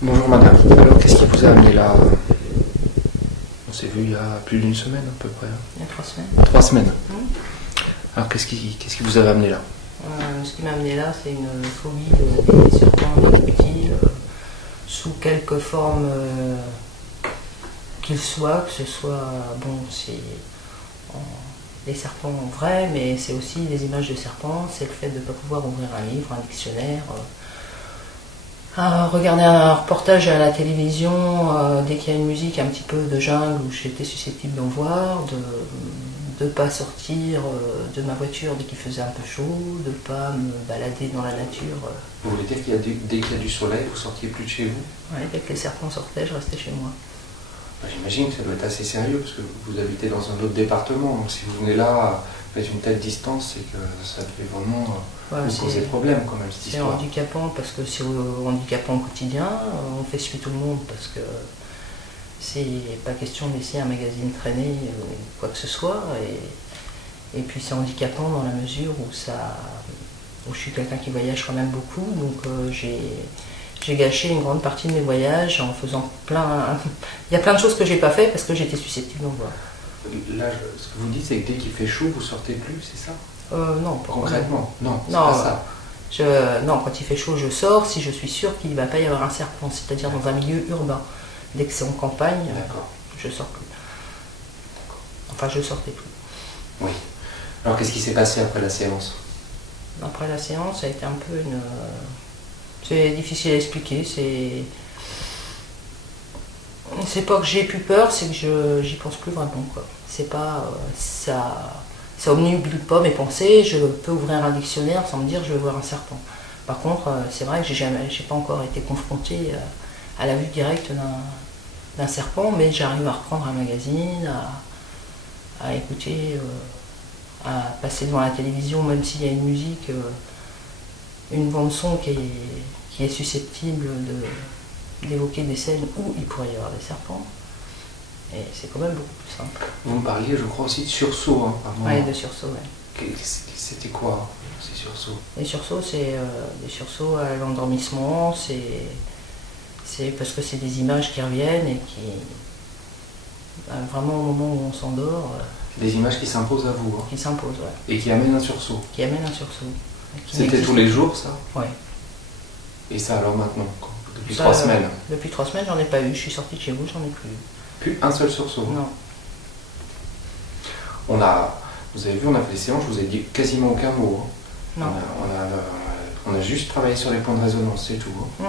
Bonjour madame, alors qu'est-ce qui vous a amené là? On s'est vu il y a plus d'une semaine à peu près. Il y a 3 semaines. 3 semaines. Mmh. Alors qu'est-ce qui vous a amené là? Ce qui m'a amené là, c'est une phobie des serpents reptiles, sous quelque forme qu'ils soient, que ce soit, bon, c'est des serpents vrais, mais c'est aussi des images de serpents, c'est le fait de ne pas pouvoir ouvrir un livre, un dictionnaire, regarder un reportage à la télévision, dès qu'il y a une musique un petit peu de jungle où j'étais susceptible d'en voir, de ne pas sortir de ma voiture dès qu'il faisait un peu chaud, de ne pas me balader dans la nature. Vous voulez dire dès qu'il y a du soleil, vous sortiez plus de chez vous? Ouais, dès que les serpents sortaient, je restais chez moi. J'imagine que ça doit être assez sérieux parce que vous habitez dans un autre département, donc si vous venez là, avec une telle distance, c'est que ça devait vraiment vous poser problème quand même cette histoire. C'est handicapant parce que c'est handicapant au quotidien, on fait suite tout le monde parce que c'est pas question de laisser un magazine traîner ou quoi que ce soit, et puis c'est handicapant dans la mesure où je suis quelqu'un qui voyage quand même beaucoup, donc j'ai gâché une grande partie de mes voyages en faisant il y a plein de choses que j'ai pas fait parce que j'étais susceptible d'en voir. Là, ce que vous dites, c'est que dès qu'il fait chaud, vous sortez plus, c'est ça? Non, pas concrètement. Non, c'est non, pas ça. Non, quand il fait chaud, je sors si je suis sûre qu'il ne va pas y avoir un serpent, c'est-à-dire dans un milieu urbain. Dès que c'est en campagne, je sors plus. Enfin, je sortais plus. Oui. Alors, qu'est-ce qui s'est passé après la séance? Après la séance, ça a été un peu une... C'est difficile à expliquer, c'est pas que j'ai plus peur, c'est que j'y pense plus vraiment, quoi. C'est pas... Ça obnubile pas mes pensées, je peux ouvrir un dictionnaire sans me dire je vais voir un serpent. Par contre, c'est vrai que j'ai pas encore été confrontée à la vue directe d'un serpent, mais j'arrive à reprendre un magazine, à écouter, à passer devant la télévision, même s'il y a une musique, une bande son qui est susceptible d'évoquer des scènes où il pourrait y avoir des serpents. Et c'est quand même beaucoup plus simple. Vous me parliez, je crois, aussi de sursaut, hein, par moment. Oui, de sursaut, oui. C'était quoi, ces sursauts? Les sursauts, c'est des sursauts à l'endormissement, c'est parce que c'est des images qui reviennent et qui, vraiment au moment où on s'endort... Des images qui s'imposent à vous, hein. Qui s'imposent, oui. Et qui amènent un sursaut. Qui amènent un sursaut. C'était tous les jours, ça? Oui. Et ça alors maintenant, depuis 3 semaines? Depuis 3 semaines, j'en ai pas eu. Je suis sortie de chez vous, j'en ai plus eu. Plus un seul sursaut? Non. Vous avez vu, on a fait des séances, je vous ai dit quasiment aucun mot. Hein. Non. On a juste travaillé sur les points de résonance, c'est tout. Hein.